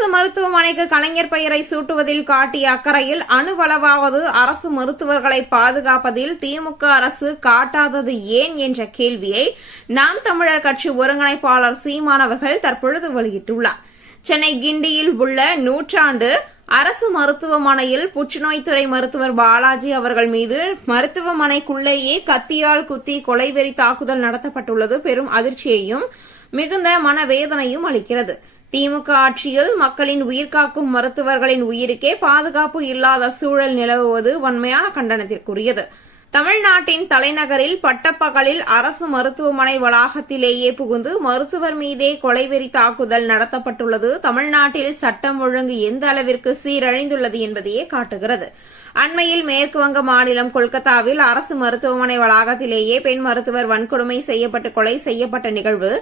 அரசு மருத்துவமனைக்கு கலைஞர் பெயரை சூட்டுவதில் காட்டிய அக்கறையில் அணுவளவாவது அரசு மருத்துவர்களை பாதுகாப்பதில் திமுக அரசு காட்டாதது ஏன் என்ற கேள்வியை நாம் தமிழர் கட்சி ஒருங்கிணைப்பாளர் சீமான் அவர்கள் தற்பொழுது வெளியிட்டுள்ளார். சென்னை கிண்டியில் உள்ள நூற்றாண்டு அரசு மருத்துவமனையில் புற்றுநோய்த்துறை மருத்துவர் பாலாஜி அவர்கள் மீது மருத்துவமனைக்குள்ளேயே கத்தியால் குத்தி கொலைவெறி தாக்குதல் நடத்தப்பட்டுள்ளது. பெரும் அதிர்ச்சியையும் மிகுந்த மனவேதனையும் அளிக்கிறது. திமுக ஆட்சியில் மக்களின் உயிர்காக்கும் மருத்துவர்களின் உயிருக்கே பாதுகாப்பு இல்லாத சூழல் நிலவுவது வன்மையான கண்டனத்திற்குரியது. தமிழ்நாட்டின் தலைநகரில் பட்டப்பகலில் அரசு மருத்துவமனை வளாகத்திலேயே புகுந்து மருத்துவர் மீதே கொலைவெறி தாக்குதல் நடத்தப்பட்டுள்ளது. தமிழ்நாட்டில் சட்டம் ஒழுங்கு எந்த அளவிற்கு சீரழிந்துள்ளது என்பதையே காட்டுகிறது. அண்மையில் மேற்குவங்க மாநிலம் கொல்கத்தாவில் அரசு மருத்துவமனை வளாகத்திலேயே பெண் மருத்துவர் வன்கொடுமை செய்யப்பட்டு கொலை செய்யப்பட்ட நிகழ்வு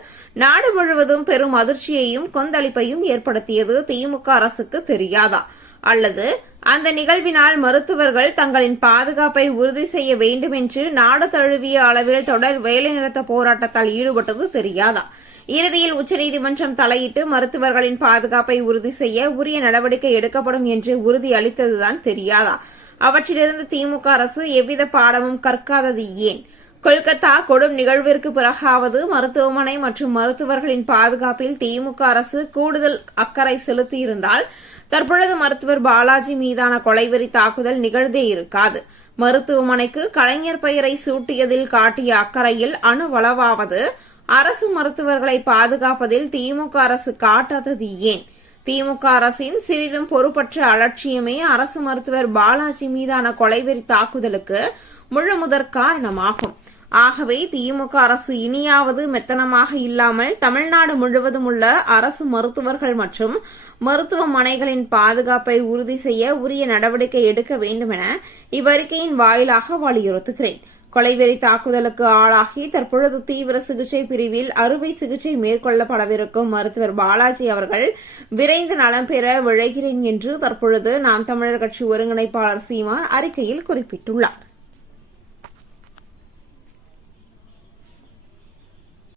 நாடு முழுவதும் பெரும் அதிர்ச்சியையும் கொந்தளிப்பையும் ஏற்படுத்தியது. திமுக அரசுக்கு தெரியாதா? அல்லது அந்த நிகழ்வினால் மருத்துவர்கள் தங்களின் பாதுகாப்பை உறுதி செய்ய வேண்டும் என்று நாடு தழுவிய அளவில் தொடர் வேலைநிறுத்த போராட்டத்தால் ஈடுபட்டது தெரியாதா? இறுதியில் உச்சநீதிமன்றம் தலையிட்டு மருத்துவர்களின் பாதுகாப்பை உறுதி செய்ய உரிய நடவடிக்கை எடுக்கப்படும் என்று உறுதி அளித்ததுதான் தெரியாதா? அவற்றிலிருந்து திமுக அரசு எவ்வித பாடமும் கற்காதது ஏன்? கொல்கத்தா கொடும் நிகழ்விற்கு பிறகாவது மருத்துவமனை மற்றும் மருத்துவர்களின் பாதுகாப்பில் திமுக அரசு கூடுதல் அக்கறை செலுத்தியிருந்தால் தற்பொழுது மருத்துவர் பாலாஜி மீதான கொலைவெறி தாக்குதல் நிகழ்ந்தே இருக்காது. மருத்துவமனைக்கு கலைஞர் பெயரை சூட்டியதில் காட்டிய அக்கறையில் அணுவளவாவது அரசு மருத்துவர்களை பாதுகாப்பதில் திமுக அரசு காட்டாதது ஏன்? திமுக அரசின் சிறிதும் பொறுப்பற்ற அலட்சியமே அரசு மருத்துவர் பாலாஜி மீதான கொலைவெறி தாக்குதலுக்கு முழு முதற் காரணமாகும். ஆகவே திமுக அரசு இனியாவது மெத்தனமாக இல்லாமல் தமிழ்நாடு முழுவதும் உள்ள அரசு மருத்துவர்கள் மற்றும் மருத்துவமனைகளின் பாதுகாப்பை உறுதி செய்ய உரிய நடவடிக்கை எடுக்க வேண்டும் என இவ்வறிக்கையின் வாயிலாக வலியுறுத்துகிறேன். கொலைவெறி தாக்குதலுக்கு ஆளாகி தற்பொழுது தீவிர சிகிச்சை பிரிவில் அறுவை சிகிச்சை மேற்கொள்ளப்படவிருக்கும் மருத்துவர் பாலாஜி அவர்கள் விரைந்து நலம் பெற விழைகிறேன் என்று தற்பொழுது நாம் தமிழர் கட்சி ஒருங்கிணைப்பாளர் சீமான் அறிக்கையில் குறிப்பிட்டுள்ளார்.